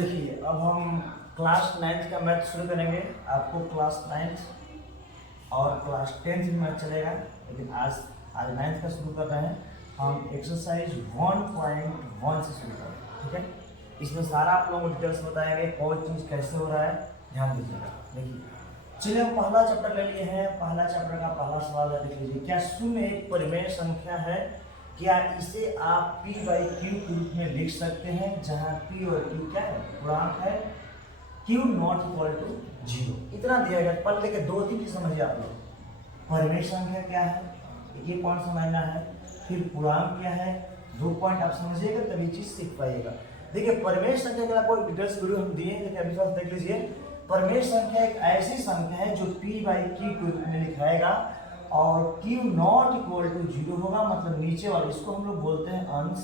देखिए अब हम क्लास 9th का मैथ शुरू करेंगे। आपको क्लास 9th और क्लास 10th भी मैथ चलेगा, लेकिन आज 9th का शुरू कर रहे हैं। हम एक्सरसाइज 1.1 से शुरू करें, ठीक है। इसमें सारा आप लोगों को डिटेल्स बताएंगे, कौन चीज़ कैसे हो रहा है, ध्यान दीजिएगा। देखिए चलिए हम पहला चैप्टर ले लिए हैं। पहला चैप्टर का पहला सवाल है, देख लीजिए। क्या शून्य एक परिमेय संख्या है? क्या इसे आप P बाई Q के रूप में लिख सकते हैं, जहां P और Q क्या है, पूर्णांक है, Q नॉट इक्वल टू 0। इतना दिया गया। पढ़ लेके 2-3 चीज समझिए आप लोग। परिमेय संख्या क्या है, ये पॉइंट समझना है, फिर पूर्णांक क्या है, 2 पॉइंट आप समझिएगा तभी चीज सीख पाइएगा। देखिए परिमेय संख्या के आपको डिटेल्स वीडियो हम दिए हैं, लेकिन अभी फर्स्ट देख लीजिए। परिमेय संख्या एक ऐसी संख्या है जो P बाई Q के रूप में लिखाएगा और Q नॉट इक्वल टू 0 होगा, मतलब नीचे वाले, इसको हम लोग बोलते हैं अंश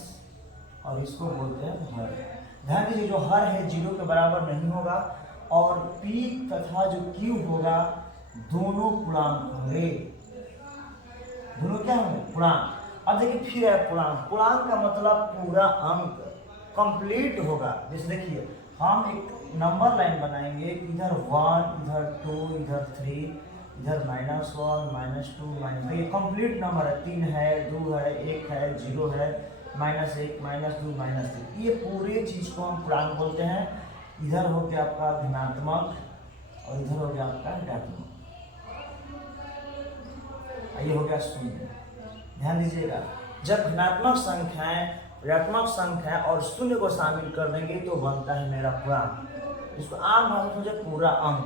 और इसको बोलते हैं हर। ध्यान दीजिए, जो हर है 0 के बराबर नहीं होगा और P तथा जो Q होगा दोनों पूर्णांक होंगे। दोनों क्या होंगे? पूर्णांक। अब देखिए फिर है पूर्णांक। पूर्णांक का मतलब पूरा अंक कंप्लीट होगा। जैसे देखिए हम एक नंबर लाइन बनाएंगे, इधर 1, इधर 2, इधर 3, इधर -1, -2, -3, ये कंप्लीट नंबर है। 3 है, 2 है, 1 है, 0 है, -1, -2, -3, ये पूरी चीज को हम पूर्णांक बोलते हैं। इधर हो गया आपका धनात्मक और इधर हो गया आपका ऋणात्मक, ये हो गया शून्य। ध्यान दीजिएगा, जब धनात्मक संख्याएं, ऋणात्मक संख्या और शून्य को शामिल कर देंगे तो बनता है मेरा पूर्णांक। इसको आम भाषा में समझे पूरा अंक।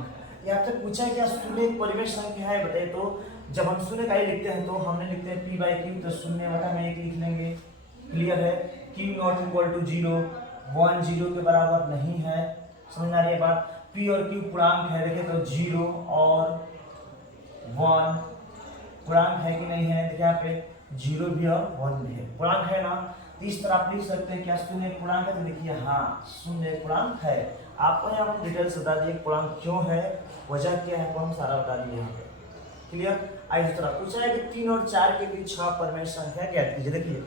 यहाँ तक पूछा है क्या शून्य एक परिमेय संख्या है, बताइए। तो जब हम शून्य का ही लिखते हैं तो हमने लिखते हैं P बाई Q, तो शून्य बटा में 1 लिख लेंगे। क्लियर है? Q नॉट इक्वल टू 0, 1 0 के बराबर नहीं है। समझ आ रही है बात? P और Q पूर्णांक है, देखिए तो 0 और 1 पूर्णांक है कि नहीं है? देखिए यहाँ पे 0 भी और 1 भी है, पूर्णांक है ना। तो इस तरह आप लिख सकते हैं क्या शून्य एक पूर्णांक है? तो देखिए हाँ, शून्य एक पूर्णांक है। आपको यहाँ पर डिटेल्स बता दिए पूर्णांक क्यों है, वजह क्या है, वो हम सारा बता दिए यहाँ पे। क्लियर? आज इस तरह पूछा है कि 3 और 4 के बीच 6 परिमेय संख्या ज्ञात कीजिए। देखिए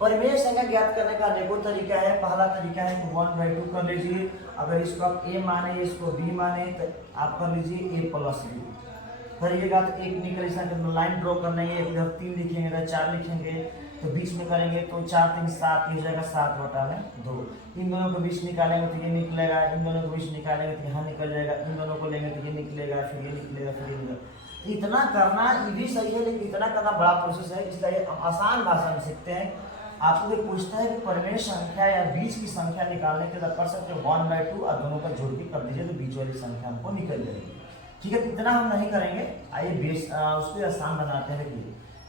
परिमेय संख्या ज्ञात करने का अनेकों तरीका है। पहला तरीका है 1/2 कर लीजिए। अगर इसको आप A माने, इसको B माने, तो आप कर लीजिए A प्लस B। करिएगा तो एक निकल इसका लाइन ड्रॉ कर लेंगे, इधर 3 लिखेंगे, इधर 4 लिखेंगे, तो बीच में करेंगे तो 4 3 7, ये हो जाएगा 7 बटा में 2। इन दोनों को बीच निकालेंगे तो ये निकलेगा, इन दोनों को बीच निकालेंगे तो यहाँ निकल जाएगा, इन दोनों को लेंगे तो ये निकलेगा, फिर ये निकलेगा, फिर ये निकलेगा। इतना करना ये भी सही है, लेकिन इतना करना बड़ा प्रोसेस है, इसलिए हम आसान भाषा में सीखते हैं। आपको ये पूछता है कि परिमेय संख्या या बीच की संख्या निकालने के लिए कर सकते हैं 1/2 और दोनों का जोड़ के कर दीजिए तो बीच वाली संख्या हमको निकल जाएगी। ठीक है, इतना हम नहीं करेंगे। आइए बेस उसको आसान बनाते हैं। कि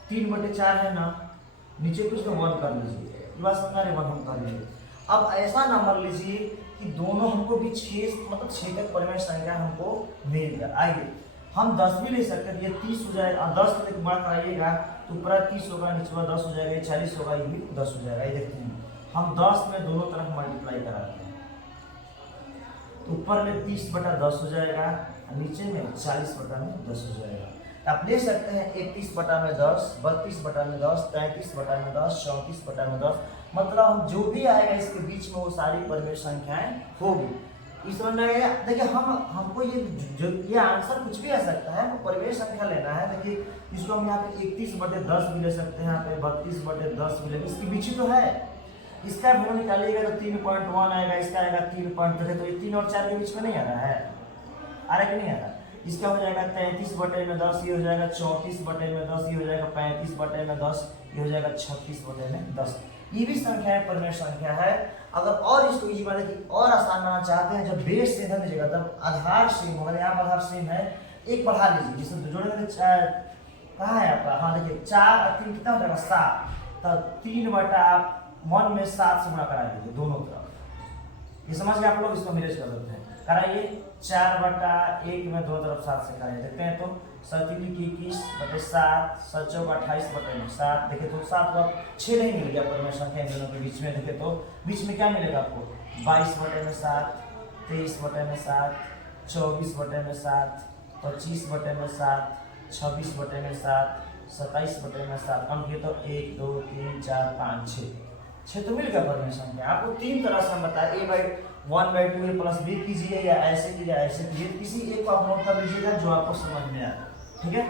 3/4 है ना, नीचे कुछ तो 1 कर लीजिए, ये बात समझ रहे, 1 हम कर लीजिए। अब ऐसा नंबर लीजिए कि दोनों हमको भी 6, मतलब 6 तक परिमेय संख्या हमको मिल जाए। आइए हम 10 भी ले सकते हैं, ये 30 हो जाएगा। 10 तक गुणा कराइएगा तो ऊपर 30 होगा, नीचे 10 हो जाएगा, 40 होगा, ये भी 10 हो जाएगा। ये देखते हैं हम 10 में दोनों तरफ मल्टीप्लाई कराते हैं तो ऊपर में 30/10 हो जाएगा, नीचे में 40/10 हो जाएगा। आप ले सकते हैं 31/10, 32/10, 33/10, 34/10, मतलब हम जो भी आएगा इसके बीच में वो सारी परिमेय संख्याएं होगी। इस समझ में आएगा? देखिए हमको ये आंसर कुछ भी आ सकता है, हमको परिमेय संख्या लेना है। देखिए इसको हम यहाँ पे 31/10 भी ले सकते हैं, यहाँ पे 32/10 भी ले, इसके बीच ही तो है। इसका वैल्यू निकालिएगा तो 3.1 आएगा, इसका आएगा 3.3, तो ये 3 और 4 के बीच में नहीं आ रहा है, आ रहा कि नहीं आ रहा? इसका हो जाएगा 33/10, ये हो जाएगा 34/10, ये हो जाएगा 35/10, ये हो जाएगा 36/10। ये भी संख्या है, परिमेय संख्या है। अगर और इसको इजी बनाने की और आसान बनाना चाहते हैं, जब बेस सेम है जगह, तब आधार सेम होगा, यहाँ आधार सेम है, एक बढ़ा लीजिए, जिसमें जोड़ेंगे 4, कहाँ है आपका? हाँ देखिए 4 और 3 कितना हो जाएगा? 7, तो 3/1 में 7 से गुणा करा दीजिए दोनों तरफ। ये समझ गए आप लोग? इसको मिलेज कर देते हैं, कराइए। 4/1 में दोनों तरफ 7 से कराइए, देखते हैं तो 7 की 21/7, 7 चौक 28/7। देखे तो 7 को 6 नहीं मिल गया परिमेय संख्या इन दोनों के बीच में। देखे तो बीच में क्या मिलेगा आपको? 22/7, 23/7, 24/7, 25/7, 26/7, 27/7। कम किए तो 1 2 3 4 5 6, 6 तो मिल गया परिमेय संख्या। आपको 3 तरह से हम बताए, a/1/2 a प्लस b कीजिए या ऐसे कीजिए ऐसे कीजिए, किसी एक को आप नोट कर लीजिएगा जो आपको समझ में आए। ठीक है,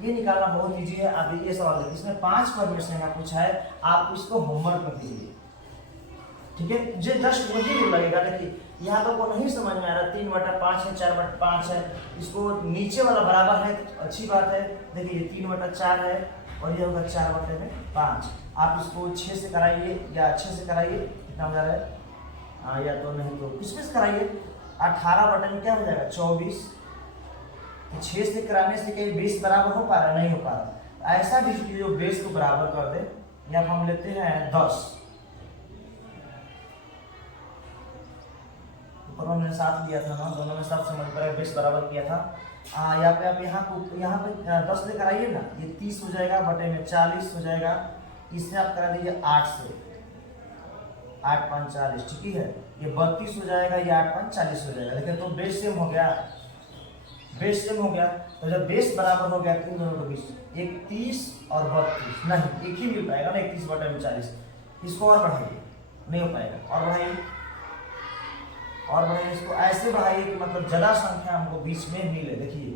ये निकालना बहुत ईजी है। अब ये सवाल देखिए, इसमें 5 परिमेय संख्या पूछा है, आप इसको होमवर्क में कीजिए। ठीक है, जो जस्ट वही रूल लगेगा। देखिए यहाँ तो को नहीं समझ में आ रहा, 3/5 है 4/5 है, इसको नीचे वाला बराबर है, अच्छी बात है। देखिए ये 3/4 है और ये होगा 4/5। आप इसको 6 से कराइए या अच्छे से कराइए, कितना हो जा रहा है, हाँ या तो नहीं तो किस से कराइए, 18 में क्या हो जाएगा 24। 6 से कराने से कहीं बेस बराबर हो पा रहा, नहीं हो पा रहा। ऐसा डिजिट जो बेस को बराबर कर दे, या हम लेते हैं 10, ऊपर हमने 7 लिया था ना, दोनों में 7 से मल्टीप्लाई बेस बराबर किया था। यहाँ पे आप यहाँ पे 10 से कराइए ना, ये 30 हो जाएगा, बटे में 40 हो जाएगा। इससे आप करा दीजिए 8 से, 8×5 40, ठीक है। ये 32 हो जाएगा, ये 8×5 40 हो जाएगा। देखिए तो बेस सेम हो गया, बेस सेम हो गया। तो जब बेस बराबर हो गया इन दोनों के बीच 31 और 32 नहीं, एक ही मिल पाएगा ना, 31/40। इसको और बढ़ाइए, नहीं हो पाएगा, और बढ़ाइए और बढ़ाइए, इसको ऐसे बढ़ाइए कि मतलब ज्यादा संख्या हमको बीच में मिले। देखिए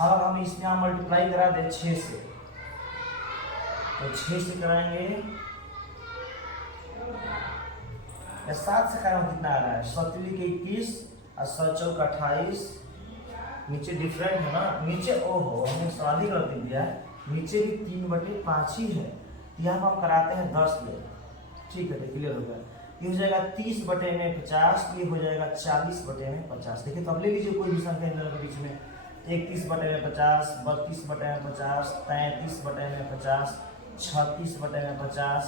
अब हम इसमें हम मल्टीप्लाई करा दे 6 से, तो 6 से कराएंगे, 7 से कराएंगे, कितना आ रहा है 7 के 21 और 7 का 28। नीचे डिफरेंट है ना, नीचे ओहो हमने सवाल ही गलती दिया है, नीचे भी 3/5 ही है। यहाँ हम कराते हैं 10 ले, ठीक है, क्लियर हो गया। ये हो जाएगा 30/50, ये हो जाएगा 40/50। देखिए तो अब ले लीजिए कोई भी संख्या इन दोनों के बीच में, 31/50, 32/50, 33/50, 36/50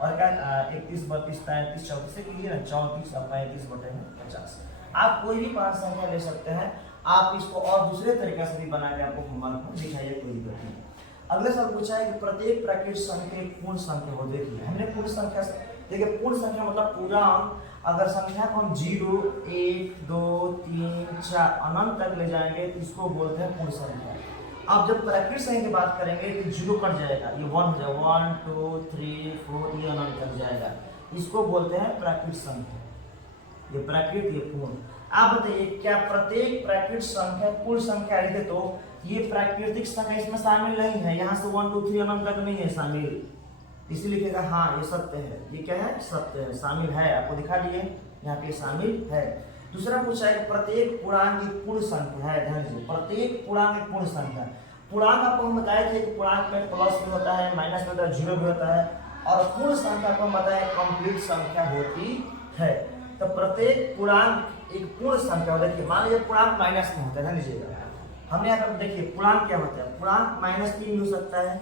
और क्या 31, 32, 33, 34 से कीजिए ना 34 और 35/50। आप कोई भी 5 संख्या ले सकते हैं, आप इसको और दूसरे तरीके से भी बना के आपको होमवर्क में दिखाइए, कोई दिक्कत नहीं। अगले सवाल पूछा है कि प्रत्येक प्राकृतिक संख्या एक पूर्ण संख्या हो। देखिए हमने पूर्ण संख्या से, देखिए पूर्ण संख्या मतलब पूरा अंक। अगर संख्या को हम 0, 1, 2, 3, 4 अनंत तक ले जाएंगे तो इसको बोलते हैं पूर्ण संख्या। अब जब प्राकृतिक संख्या की बात करेंगे तो 0 कट जाएगा, ये 1 हो जाएगा, 1, 2, 3, 4 ये अनंत तक जाएगा, इसको बोलते हैं प्राकृतिक संख्या। ये प्राकृत, ये पूर्ण। आप बताइए क्या प्रत्येक प्राकृतिक संख्या पूर्ण संख्या है? तो ये प्राकृतिक संख्या इसमें शामिल नहीं है, यहाँ से 1, 2, 3 अनंत तक नहीं है शामिल, इसलिए लिखेगा हाँ ये सत्य है। ये क्या है? सत्य है, शामिल है। आपको दिखा दिए यहाँ पे शामिल है। दूसरा पूछा है प्रत्येक पूर्णांक एक पूर्ण संख्या है। ध्यान दीजिए, प्रत्येक पूर्णांक एक पूर्ण संख्या। पूर्णांक आपको हम बताए थे कि पूर्णांक में प्लस भी होता है, माइनस भी होता है, जीरो भी होता है, और पूर्ण संख्या को हम बताए कंप्लीट संख्या होती है। तो प्रत्येक पूर्णांक एक पूर्ण संख्या। देखिए मान लीजिए पूर्णांक माइनस में होता है, ध्यान दीजिएगा। हमने यहाँ पर देखिए पूर्णांक क्या होता है, पूर्णांक -3 भी हो सकता है,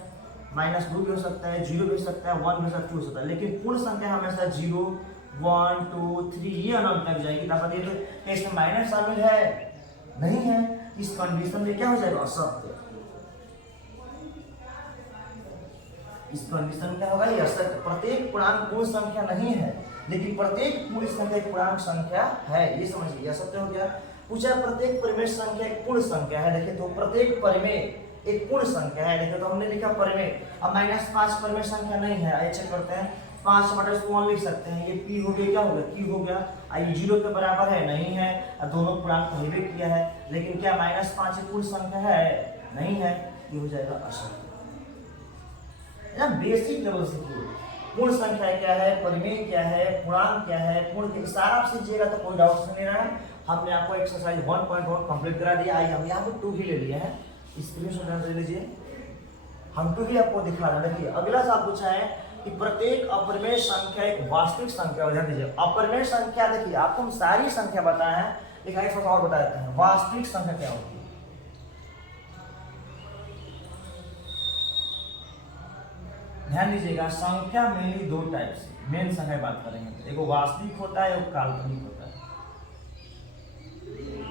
-2 भी हो सकता है, 0 भी हो सकता है, 1 भी हो सकता है, 2 हो सकता है, लेकिन पूर्ण संख्या हमेशा 0, 1, 2, 3 ये अनंत तक जाएगी। तो इसमें माइनस शामिल है नहीं है, इस कंडीशन में क्या हो जाएगा? असत्य। इस कंडीशन में क्या होगा? ये असत्य। प्रत्येक पूर्णांक पूर्ण संख्या नहीं है, लेकिन प्रत्येक पूर्ण संख्या एक पूर्णांक संख्या है, ये समझिए। असत्य हो गया। पूछा प्रत्येक परिमेय संख्या एक पूर्ण संख्या है। देखिए तो प्रत्येक परिमेय एक पूर्ण संख्या है। देखिए तो हमने लिखा परिमेय। अब -5 परिमेय संख्या नहीं है, आइए चेक करते हैं। 5 बटे उसको 1 लिख सकते हैं। ये p हो गया, क्या हो गया? q हो गया। ये 0 के बराबर है नहीं है, दोनों पूर्णांक पहले किया है, लेकिन क्या -5 एक पूर्ण संख्या है? नहीं है, ये हो जाएगा असत्य। बेसिक लेवल से पूर्ण संख्या क्या है, परिमेय क्या है, पूर्णांक क्या है, पूर्ण के सारा आप सीखिएगा तो कोई डाउट नहीं रहा है। हमने आपको एक्सरसाइज 1.1 कंप्लीट करा दिया। आइए हम यहाँ पर 2 भी ले लिए हैं, स्क्रीनशॉट ले लीजिए। हम 2 भी आपको दिखा रहे हैं। देखिए अगला सवाल पूछा है कि प्रत्येक अपरिमेय संख्या एक वास्तविक संख्या। ध्यान दीजिए, अपरिमेय संख्या, देखिए आपको हम सारी संख्या बताए हैं, लेकिन एक और बता देते हैं वास्तविक संख्या क्या होती है। ध्यान दीजिएगा, संख्या मेनली 2 टाइप से मेन संख्या बात करेंगे। एक वास्तविक होता है, एक काल्पनिक होता है।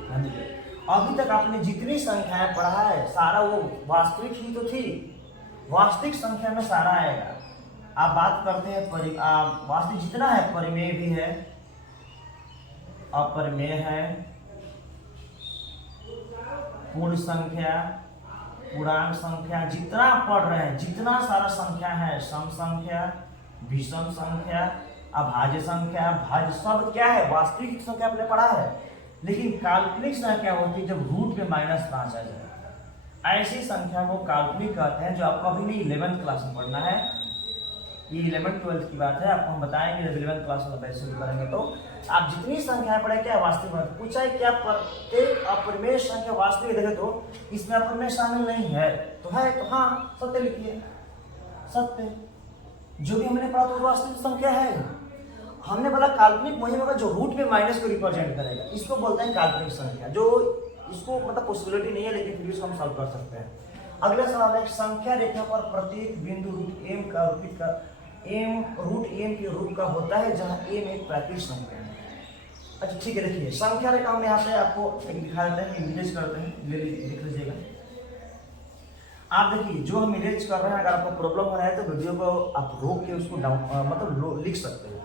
ध्यान दीजिए, अभी तक आपने जितनी संख्याएं पढ़ा है सारा वो वास्तविक ही तो थी। वास्तविक संख्या में सारा आएगा। आप बात करते हैं वास्तविक जितना है, परिमेय भी है, अपरिमेय है, पूर्ण संख्या, पूर्णांक संख्या, जितना पढ़ रहे हैं जितना सारा संख्या है, सम संख्या, विषम संख्या, अभाज्य संख्या, भाज्य सब क्या है, वास्तविक संख्या आपने पढ़ा है। लेकिन काल्पनिक संख्या होती है जब रूट में -5 आ जाए। ऐसी संख्या को काल्पनिक कहते हैं, जो आपको अभी नहीं 11th क्लास में पढ़ना है। ये 11th-12th की बात है, आपको हम बताएंगे जब 11th क्लास में बैच शुरू करेंगे। तो आप जितनी संख्याएं पढ़े क्या वास्तविक में पूछा है, क्या प्रत्येक अपरिमेय संख्या वास्तविक देखे तो इसमें अपरिमेय शामिल नहीं है, तो है तो हाँ सत्य लिखिए, सत्य। जो भी हमने पढ़ा तो वास्तविक संख्या है। हमने बोला काल्पनिक वही होगा जो रूट में माइनस को रिप्रेजेंट करेगा, इसको बोलते हैं काल्पनिक संख्या। जो इसको मतलब पॉसिबिलिटी नहीं है, लेकिन फिर इसको हम सॉल्व कर सकते हैं। अगला सवाल है, संख्या रेखा पर प्रत्येक बिंदु रूट एम का रूट एम के रूप का होता है, जहां एम एक प्राकृतिक संख्या है। अच्छा ठीक है, देखिए संख्या रेखा हम यहाँ पे आपको एक दिखा देते हैं, इमेज करते हैं, लिख लीजिएगा। आप देखिए जो हम इरेज कर रहे हैं, अगर आपको प्रॉब्लम हो रहा है तो वीडियो को आप रोक के उसको मतलब लिख सकते हैं।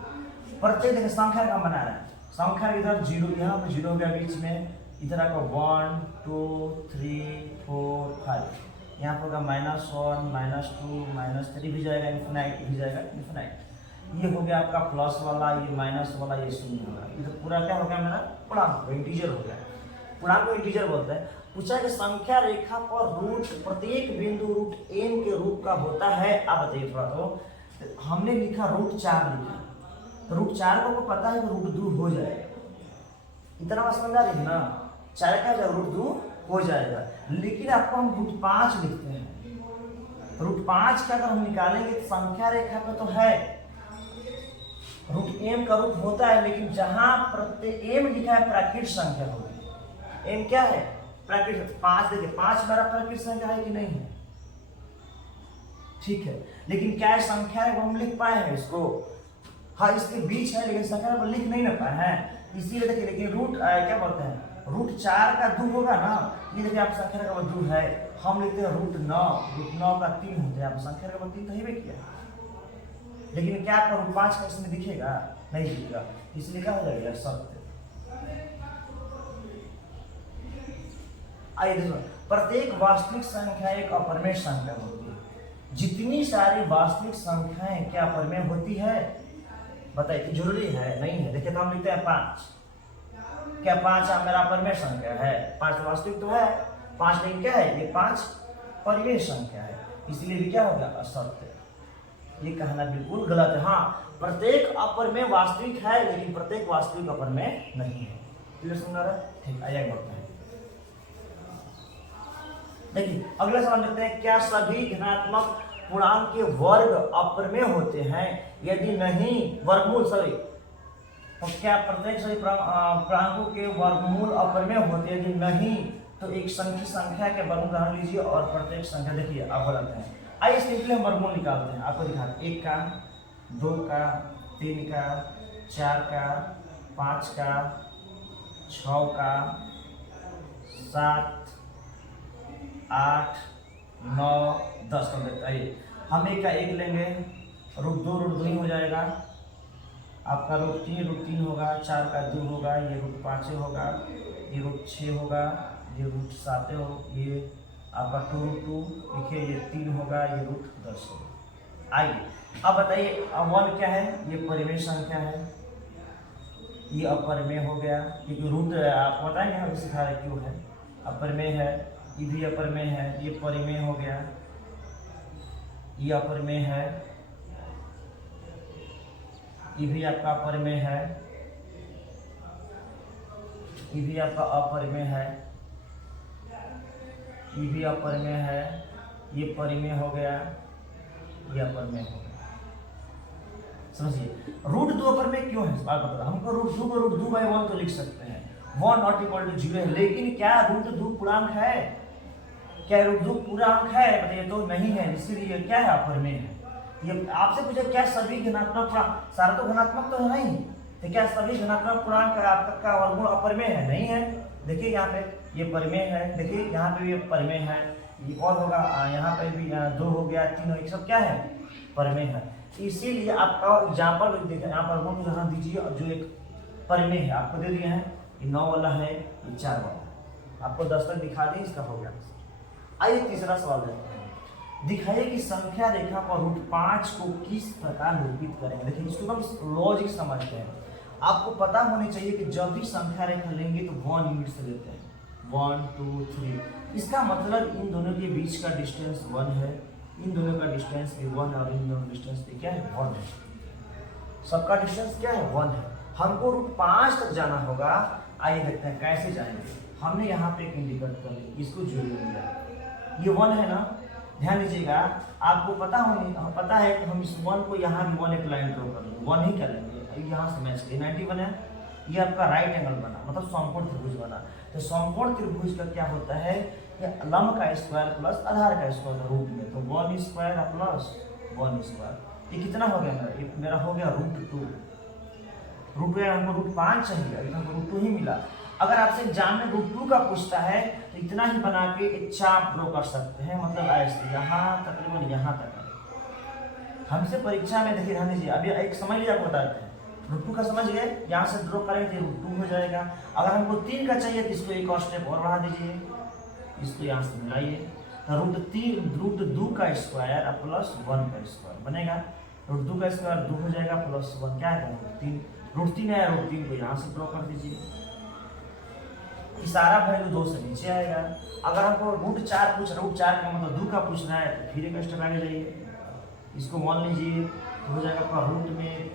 प्रत्येक देखिए संख्या का बना रहा है, संख्या इधर 0, यहाँ पे 0 हो गया बीच में, इधर आपका 1 2 3 4 5, यहाँ पर होगा -1 -2 -3 भी जाएगा, इन्फिनाइट भी जाएगा, इन्फिनाइट। ये हो गया आपका प्लस वाला, ये माइनस वाला, ये शून्य होगा। इधर पूरा क्या हो गया मेरा पूर्णांक, इंटीजर हो गया। पूर्णांक को इंटीजर बोलते हैं। पूछा कि संख्या रेखा पर रूट प्रत्येक बिंदु रूट एम के रूप का होता है। आप बताइए थोड़ा, तो हमने लिखा √4 लिखा, तो √4 को पता है कि √2 हो जाएगा, इतना बात समझ आ रही है ना। 4 का √2 हो जाएगा, लेकिन आपको हम √5 लिखते हैं। √5 का अगर हम निकालेंगे तो संख्या रेखा पे तो है रूट एम का रूप होता है, लेकिन जहां प्रत्येक एम लिखा है प्राकृतिक संख्या होगी। एम क्या है, प्राकृतिक। 5 देखिए 5 मेरा प्राकृतिक संख्या है कि नहीं है, ठीक है। लेकिन क्या है, संख्या है वो हम लिख पाए हैं इसको, हाँ इसके बीच है, लेकिन संख्या पर लिख नहीं ना पाए हैं, इसीलिए देखिए। लेकिन रूट क्या बोलते हैं, √4 का 2 होगा ना, ये देखिए आप संख्या का 2 है, हम लिखते हैं √9 का 3 होते हैं, आप संख्या का 3 तो ही किया। लेकिन क्या आपका √5 का इसमें दिखेगा, नहीं दिखेगा, इसलिए क्या हो जाएगा सत्य। आइए देखो, प्रत्येक वास्तविक संख्या एक अपरिमेय संख्या होती है। जितनी सारी वास्तविक संख्याएं क्या अपरिमेय होती है, बताइए जरूरी है नहीं है। देखिए तो हम लिखते हैं 5, क्या 5 मेरा अपरिमेय संख्या है, 5 वास्तविक तो है 5, लेकिन क्या है ये 5 परिमेय संख्या है, इसलिए भी क्या होगा असत्य। ये कहना बिल्कुल गलत है। हाँ प्रत्येक अपरिमेय वास्तविक है, लेकिन प्रत्येक वास्तविक अपरिमेय नहीं है। क्लियर समझ रहा है, ठीक। आइए बढ़ते हैं, देखिए अगला सवाल देखते हैं, क्या सभी धनात्मक पूर्णांक के वर्ग अपरिमेय होते हैं, यदि नहीं वर्गमूल तो क्या प्रत्येक सभी पूर्णांकों के वर्गमूल अपरिमेय होते हैं, यदि नहीं तो एक संख्या के वर्गमूल उदाहरण लीजिए और प्रत्येक संख्या देखिए आप बताते हैं। आइए सिंपली हम वर्गमूल निकालते हैं, आपको दिखाते हैं 1 का 2 का 3 का 4 का 5 का 6 का 7 8 9 10 का देता है। हम 1 का 1 लेंगे, √2 ही हो जाएगा, आपका √3 होगा, 4 का 2 होगा, ये √5 होगा, ये √6 होगा, ये √7 होगा, ये आपका 2√2 देखिए, ये 3 होगा, ये √10 होगा। आइए अब बताइए 1 क्या है, ये परिमेय संख्या है, ये अपरिमेय हो गया, क्योंकि रूट आपको बताएंगे हम सिखा रहे क्यों है, अपरिमेय है, ये भी अपरिमेय है, ये परिमेय हो गया, ये अपरिमेय है, ये भी आपका अपरिमेय है, ये भी आपका अपरिमेय है, ये भी अपरिमेय है, ये परिमेय हो गया, ये अपरिमेय हो गया। समझिए √2 अपरिमेय क्यों है, इस बात बता, हमको √2 को √2/1 तो लिख सकते हैं, 1 ≠ = 0 है, लेकिन क्या √2 पूर्णांक है, क्या √2 पूर्णांक है, बताइए तो नहीं है, इसीलिए क्या है अपरिमेय है। ये आपसे पूछे क्या सभी धनात्मक पूर्णांक, सारा तो धनात्मक तो है नहीं, तो क्या सभी धनात्मक पूर्णांक का वर्गमूल अपरिमेय है, नहीं है। देखिए यहाँ पे ये परिमेय है, देखिए यहाँ पे भी ये परिमेय है, ये और होगा, यहाँ पे भी 2 हो गया, 3 हो गया, सब क्या है परिमेय है। इसीलिए आपका एग्जाम्पल देखिए, यहाँ पर हम उदाहरण दीजिए, जो एक परिमेय है आपको दे दिए हैं, ये 9 वाला है, ये 4 वाला, आपको 10 तक दिखा दी, इसका हो गया। आइए तीसरा सवाल देखते हैं, दिखाइए कि संख्या रेखा पर रूट 5 को किस प्रकार निरूपित करेंगे। देखिए इसको हम लॉजिक समझते हैं। आपको पता होनी चाहिए कि जब भी संख्या रेखा लेंगे तो 1 यूनिट से लेते हैं, 1 2 3। इसका मतलब इन दोनों के बीच का डिस्टेंस 1 है, इन दोनों का डिस्टेंस भी 1 है और इन दोनों का डिस्टेंस भी क्या है 1 है। सबका डिस्टेंस क्या है 1 है। हमको रूट 5 तक जाना होगा। आइए देखते हैं कैसे जाएंगे। हमने यहाँ पे एक इंडिकेट कर ली, इसको जोड़ लिया, ये 1 है ना। ध्यान दीजिएगा, आपको पता है कि हम इस 1 को यहाँ भी 1 एक लाइन ड्रॉ कर लेंगे, 1 ही करेंगे, यहाँ से मैच करिए 90 बना, ये आपका राइट एंगल बना, मतलब समकोण त्रिभुज बना। तो समकोण त्रिभुज का क्या होता है कि लंब का स्क्वायर प्लस आधार का स्क्वायर रूट में, तो 1 स्क्वायर प्लस 1 स्क्वायर। ये कितना हो गया मेरा? ये मेरा हो गया √2। रूट में हमको रूट 5 चाहिए, अभी हमको √2 ही मिला। अगर आपसे एग्जाम में √2 का पूछता है तो इतना ही बना के एक चाप ड्रॉ कर सकते हैं, मतलब ऐसे यहाँ तकरीबन यहाँ तक। हमसे परीक्षा में देखिए, ध्यान दीजिए, अभी एक समझ लीजिए, आपको बताते हैं। √2 का समझ गए, यहाँ से ड्रॉ करेंगे तो √2 हो जाएगा। अगर हमको 3 का चाहिए तो इसको एक और स्टेप और बढ़ा दीजिए, इसको यहाँ से मिलाइए, √2 का स्क्वायर प्लस 1 का स्क्वायर बनेगा। √2 का स्क्वायर 2 हो जाएगा प्लस 1 क्या है √3। √3 है, √3 को यहाँ से ड्रॉ कर दीजिए, सारा वैल्यू 2 से नीचे आएगा। अगर हमको √4 पूछ रहा है, √4 का मतलब 2 का पूछ रहा है तो फिर एक स्टेप आगे जाइए, इसको मान लीजिए तो हो जाएगा आपका रूट में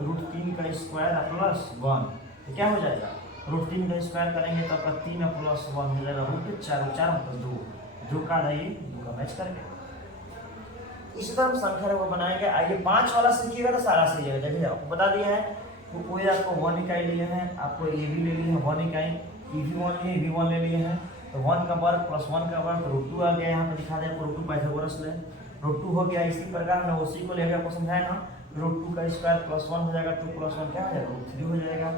√3 का स्क्वायर प्लस 1, तो क्या हो जाएगा √3 का स्क्वायर करेंगे तो आपका 3 प्लस 1 हो जाएगा √4 मतलब 2 का आइए 2 का मैच करके इसी तरह हम संख्या को बनाएंगे। आइए 5 वाला सीखिएगा तो सारा सही जाएगा। देखिए आपको बता दिया है, तो कोई आपको 1 इकाई लिए हैं, आपको ए भी ले लिए हैं 1 इकाई, ई भी 1 लिए, भी 1 ले लिए हैं, तो 1 का वर्ग प्लस 1 का वर्ग तो √2 आ गया। यहाँ पे दिखा दे √2 पाइथागोरस ले, √2 हो गया। इसी प्रकार हमने उसी को लेकर आपको समझाया ना, √2 का स्क्वायर प्लस 1 हो जाएगा, 2 प्लस 1 क्या हो जाएगा √3 हो जाएगा।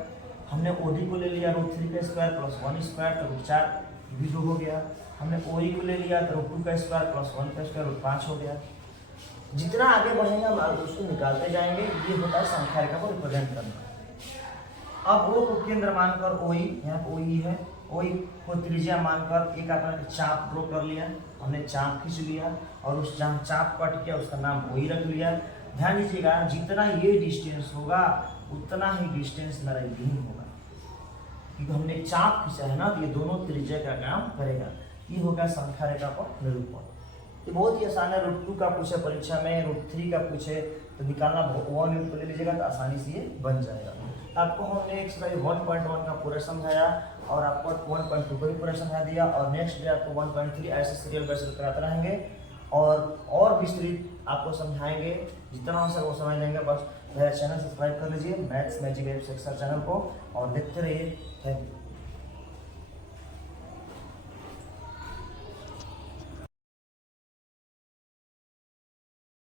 हमने ओडी को ले लिया, √3 का स्क्वायर प्लस 1 स्क्वायर तो √4 भी 2 हो गया। हमने ओई को ले लिया तो √2 का स्क्वायर प्लस 1 का स्क्वायर √5 हो गया। जितना आगे बढ़ेगा हम उसको निकालते जाएंगे। ये होता है संख्या रेखा को रिप्रेजेंट करना। अब ओ को केंद्र मानकर ओई, यहाँ पे ओई है, ओई को त्रिज्या मानकर एक अपना चाप ड्रॉ कर लिया, हमने चाप खींच लिया और उस जहाँ चाप कट किया उसका नाम ओई रख लिया। ध्यान दीजिएगा, जितना ये डिस्टेंस होगा उतना ही डिस्टेंस मेरा ये भी होगा, क्योंकि हमने चाप खींचा है ना, तो ये दोनों त्रिज्या का काम करेगा। ये होगा संख्या रेखा का निरूपण। ये बहुत ही आसान है। √2 का पूछे परीक्षा में, √3 का पूछे तो निकालना 1 यूनिट को ले लीजिएगा तो आसानी से ये बन जाएगा। आपको हमने एक्सरसाइज 1.1 का पूरा समझाया और आपको 1.2 का भी पूरा समझा दिया, और नेक्स्ट डे आपको 1.3 ऐसे सीरियल बेसिस कराते रहेंगे और विस्तृत आपको समझाएंगे। जितना हो सके वो समझ लेंगे। बस मेरा चैनल सब्सक्राइब कर लीजिए, maths magic apps extra channel को, और देखते रहिए। Thank you.